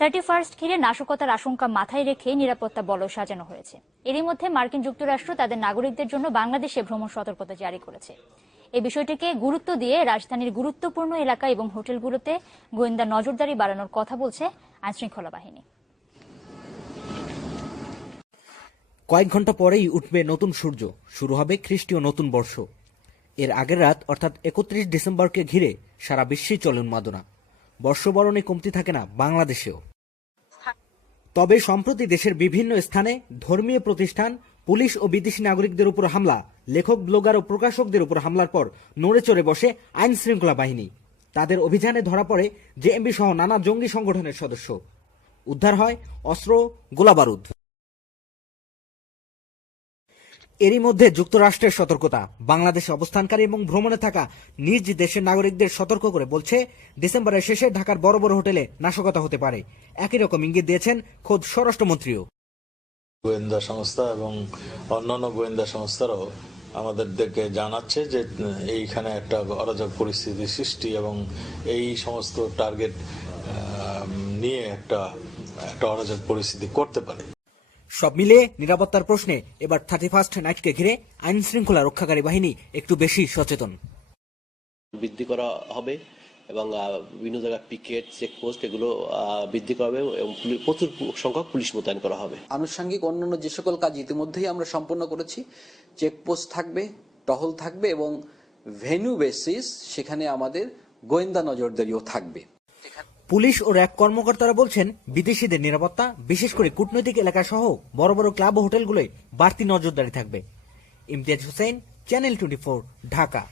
31 ঘিরে নাশকতার আশঙ্কা মাথায় রেখে নিরাপত্তা বলয় সাজানো হয়েছে। এরই মধ্যে মার্কিন যুক্তরাষ্ট্র তাদের নাগরিকদের জন্য বাংলাদেশে ভ্রমণ সতর্কতা জারি করেছে। এই বিষয়টিকে গুরুত্ব দিয়ে রাজধানীর গুরুত্বপূর্ণ এলাকা এবং হোটেলগুলোতে গোয়েন্দা নজরদারি বাড়ানোর কথা বলছে আইনশৃঙ্খলা বাহিনী। কয়েক ঘন্টা পরেই উঠবে নতুন সূর্য, শুরু হবে খ্রিস্টীয় নতুন বর্ষ। এর আগের রাত অর্থাৎ 31 ডিসেম্বরকে ঘিরে সারা বিশ্বেই চলে উন্মাদনা। বর্ষবরণে কমতি থাকে না বাংলাদেশেও। তবে সম্প্রতি দেশের বিভিন্ন স্থানে ধর্মীয় প্রতিষ্ঠান, পুলিশ ও বিদেশি নাগরিকদের উপর হামলা, লেখক, ব্লগার ও প্রকাশকদের উপর হামলার পর নড়ে চড়ে বসে আইন শৃঙ্খলা বাহিনী। তাদের অভিযানে ধরা পড়ে জেএমবি সহ নানা জঙ্গি সংগঠনের সদস্য। উদ্ধার হয় অস্ত্র, গোলাবারুদ। এরই মধ্যে যুক্তরাষ্ট্রের সতর্কতা। বাংলাদেশে অবস্থানকারী এবং ভ্রমণে থাকা নিজ দেশের নাগরিকদের সতর্ক করে বলছে, ডিসেম্বরের শেষে ঢাকার বড় বড় হোটেলে নাশকতা হতে পারে। একই রকম ইঙ্গিত দিয়েছেন খোদ স্বরাষ্ট্রমন্ত্রীও। গোয়েন্দা সংস্থা এবং অন্যান্য গোয়েন্দা সংস্থারাও আমাদেরকে জানাচ্ছে যে এইখানে একটা অরাজক পরিস্থিতি সৃষ্টি এবং এই সমস্ত টার্গেট নিয়ে একটা অরাজক পরিস্থিতি করতে পারে। সব মিলিয়ে নিরাপত্তার প্রশ্নে এবার 31 নাইটকে ঘিরে আইন শৃঙ্খলা রক্ষাকারী বাহিনী একটু বেশি সচেতন। বৃদ্ধি করা হবে এবং বিভিন্ন জায়গায় পিকেট, চেকপোস্ট এগুলো বৃদ্ধি করা হবে এবং প্রচুর সংখ্যক পুলিশ মোতায়েন করা হবে। আনুষঙ্গিক অন্যান্য যে সকল কাজ ইতিমধ্যেই আমরা সম্পন্ন করেছি, চেকপোস্ট থাকবে, টহল থাকবে এবং ভেন্যু বেসিস সেখানে আমাদের গোয়েন্দা নজরদারিও থাকবে। পুলিশ ও র্যাব কর্মকর্তারা বলছেন, বিদেশিদের নিরাপত্তা, বিশেষ করে কূটনৈতিক এলাকা সহ বড় বড় ক্লাব ও হোটেলগুলোয় বাড়তি নজরদারি থাকবে। ইমতিয়াজ হোসেন, চ্যানেল 24, ঢাকা।